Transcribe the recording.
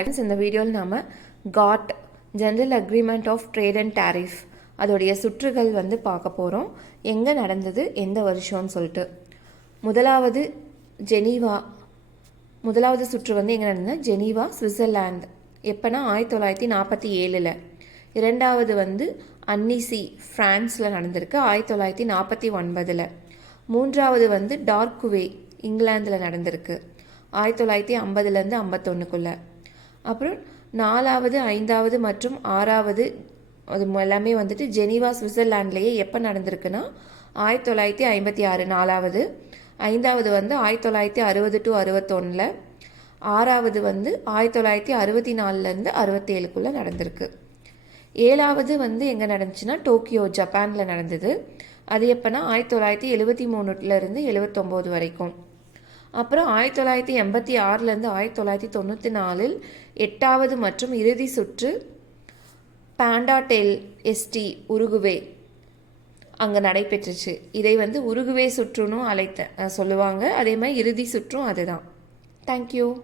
Friends இந்த வீடியோவில் நாம் GATT general agreement of trade and tariff அதோடைய சுற்றுகள் வந்து பார்க்க போகிறோம் எங்கே நடந்தது? எந்த வருஷம்னு சொல்லிட்டு. முதலாவது ஜெனீவா முதலாவது சுற்று வந்து எங்கே நடந்ததுன்னா ஜெனீவா சுவிட்சர்லாந்து. எப்போனா ஆயிரத்தி தொள்ளாயிரத்தி நாற்பத்தி ஏழில். இரண்டாவது வந்து அன்னிசி ஃப்ரான்ஸில் நடந்திருக்கு ஆயிரத்தி தொள்ளாயிரத்தி நாற்பத்தி ஒன்பதில். மூன்றாவது வந்து டார்க்குவே இங்கிலாந்தில் நடந்திருக்கு. ஆயிரத்தி தொள்ளாயிரத்தி ஐம்பதுலேருந்து ஐம்பத்தொன்னுக்குள்ளே. அப்புறம் நாலாவது ஐந்தாவது மற்றும் ஆறாவது அது எல்லாமே வந்துட்டு ஜெனீவா சுவிட்சர்லாண்ட்லேயே எப்போ நடந்திருக்குன்னா ஆயிரத்தி தொள்ளாயிரத்தி ஐம்பத்தி ஆறு நாலாவது. ஐந்தாவது வந்து ஆயிரத்தி தொள்ளாயிரத்தி அறுபது டு அறுபத்தொன்னில். ஆறாவது வந்து ஆயிரத்தி தொள்ளாயிரத்தி அறுபத்தி நாலுலேருந்து அறுபத்தேழுக்குள்ளே நடந்திருக்கு. ஏழாவது வந்து எங்கே நடந்துச்சுன்னா டோக்கியோ ஜப்பானில் நடந்தது. அது எப்போனா ஆயிரத்தி தொள்ளாயிரத்தி எழுபத்தி மூணுலேருந்து எழுபத்தொம்போது வரைக்கும். அப்புறம் ஆயிரத்தி தொள்ளாயிரத்தி எண்பத்தி ஆறுலேருந்து ஆயிரத்தி தொள்ளாயிரத்தி தொண்ணூற்றி நாலில் எட்டாவது மற்றும் இறுதி சுற்று பாண்டாடெல் எஸ்டி உருகுவே அங்கே நடைபெற்றுச்சு. இதை வந்து உருகுவே சுற்றுன்னு அழைத்த சொல்லுவாங்க. அதே மாதிரி இறுதி சுற்றும் அதுதான். தேங்க்யூ